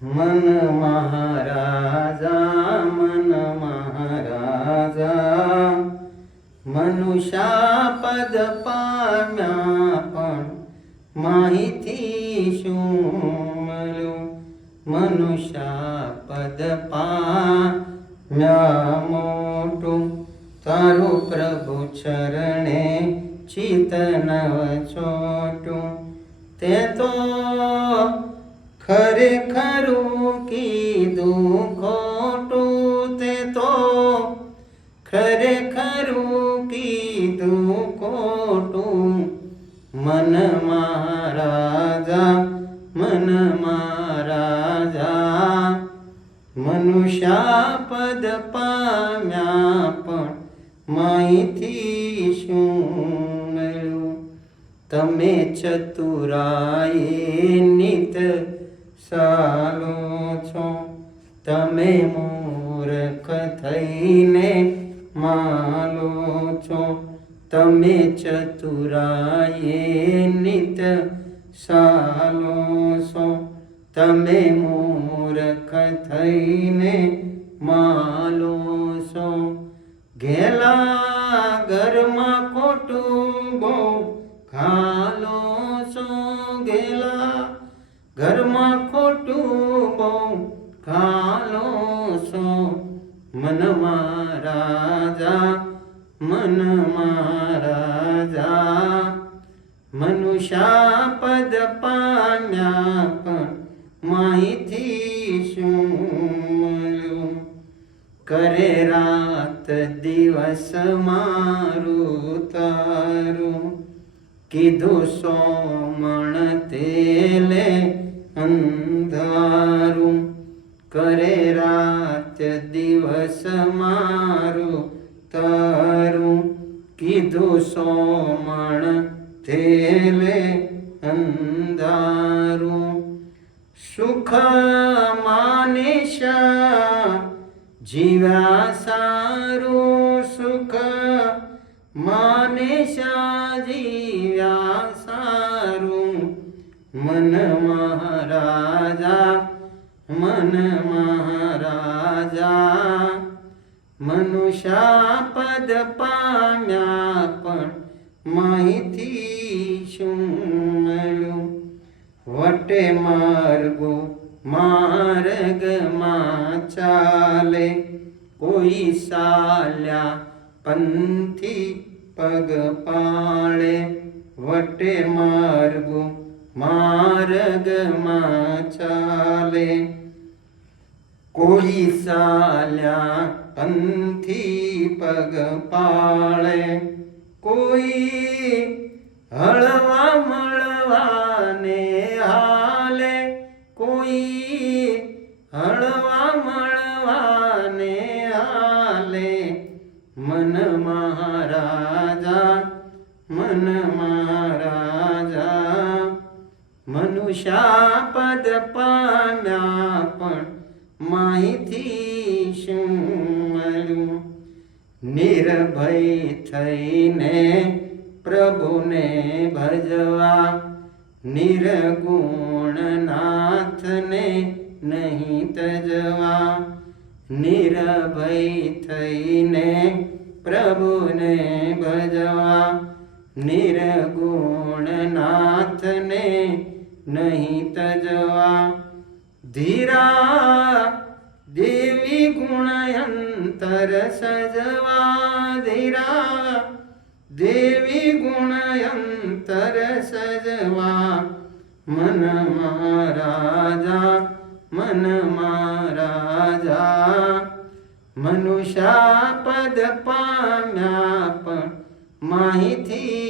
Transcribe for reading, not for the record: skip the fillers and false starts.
मन महाराजा मन महाराजा मनुष्यापद पाम्या पण माहिती શું મળ્યું મનુષ્યાપદ પામ્યા મોટું તારું પ્રભુ ચરણે ચિત્ત નવ છોટું તે તો ખરેખરું કીધું ખોટું તે તો ખરેખરું કીધું ખોટું મન મહારાજા મનુષ્યાપદ પામ્યા પણ માહિતી શું મળ્યું તમે ચતુરાએ નિત સાલો છો તમે મૂર્ખ થઈને માલો છો તમે ચતુરાએ નિત સાલો છો તમે મૂર્ખ થઈને માલો છો ઘેલા ઘરમાં ખોટું બહુ ખાલો છો ઘેલા ઘરમાં ખોટું બહુ ખાલો છો મન મહારાજા મનુષ્યાપદ પામ્યા પણ માહિતી શું મળ્યું કરે રાત દિવસ મારું તારું કીધું સોમણ તેલે અંધારું કરે રાત દિવસ મારું તારું કીધું સોમણ તેલે અંધારું સુખ માનિશા જીવ્યા સારું સુખ માનિશા જીવ્યા સારું મન મહારાજા મનુષ્યાપદ પામ્યા પણ માહિતી શું મળ્યું વટે માર્ગમાં ચાલે કોઈ સાલ્યા પંથી પગ પાળે વટે માર્ગમાં ચાલે કોઈ સાલ્યા પંથી પગ પાળે કોઈ હળવા મળવાને હાલે કોઈ હળવા મળવાને હાલે મન મહારાજા મનુષ્યાપદ પામ્યા પણ માહિતી શું મળ્યું નિર્ભય થઈને પ્રભુને ભજવા નિર્ગુણ નાથને નહીં તજવા નિર્ભય થઈને પ્રભુને ભજવા નિર્ગુણ નાથને નહીં તજવા ધીરા દેવી ગુણયંતર સજવા ધીરા દેવી ગુણયંતર સજવા મન મહારાજા મનુષ્યાપદ પામ્યા પણ માહિતી